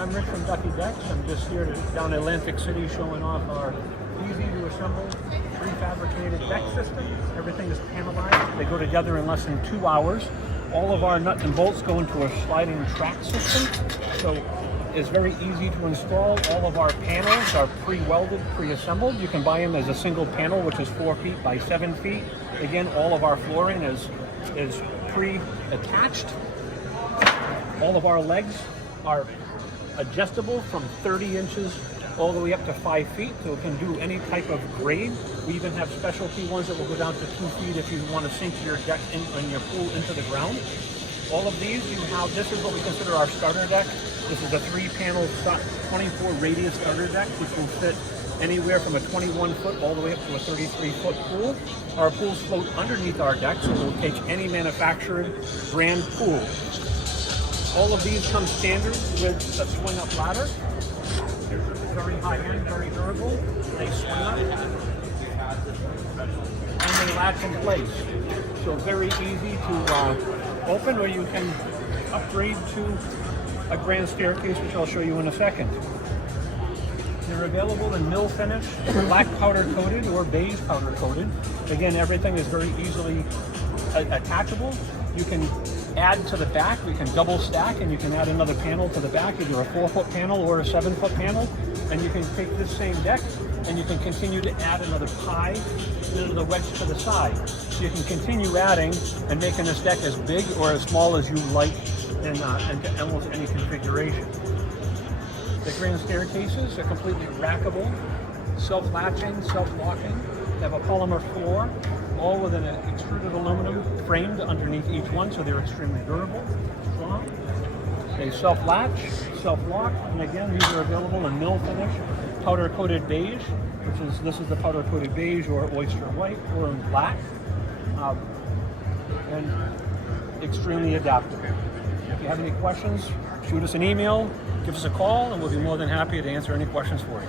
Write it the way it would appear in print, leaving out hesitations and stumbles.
I'm Rick from Ducky Decks. I'm just here down in Atlantic City showing off our easy to assemble prefabricated deck system. Everything is panelized. They go together in less than 2 hours. All of our nuts and bolts go into a sliding track system. So it's very easy to install. All of our panels are pre-welded, pre-assembled. You can buy them as a single panel, which is 4 feet by 7 feet. Again, all of our flooring is pre-attached. All of our legs are adjustable from 30 inches all the way up to 5 feet, so it can do any type of grade. We even have specialty ones that will go down to 2 feet if you want to sink your deck and your pool into the ground. All of these, this is what we consider our starter deck. This is a 3-panel 24 radius starter deck, which will fit anywhere from a 21 foot all the way up to a 33 foot pool. Our pools float underneath our deck, so we'll take any manufactured brand pool. All of these come standard with a swing-up ladder. Very high-end, very durable. They swing up and they latch in place. So very easy to open, or you can upgrade to a grand staircase, which I'll show you in a second. They're available in mill finish, black powder coated, or beige powder coated. Again, everything is very easily attachable. You can add to the back. We can double stack, and you can add another panel to the back, either a 4-foot panel or a 7-foot panel. And you can take this same deck and you can continue to add another pie into the wedge to the side. So you can continue adding and making this deck as big or as small as you like in almost any configuration. The grand staircases are completely rackable, self-latching, self-locking. They have a polymer floor, all with an extruded aluminum framed underneath each one, so they're extremely durable, strong. They self-latch, self-lock, and again, these are available in mill finish, powder-coated beige, this is the powder-coated beige or oyster white, or in black, and extremely adaptable. If you have any questions, shoot us an email, give us a call, and we'll be more than happy to answer any questions for you.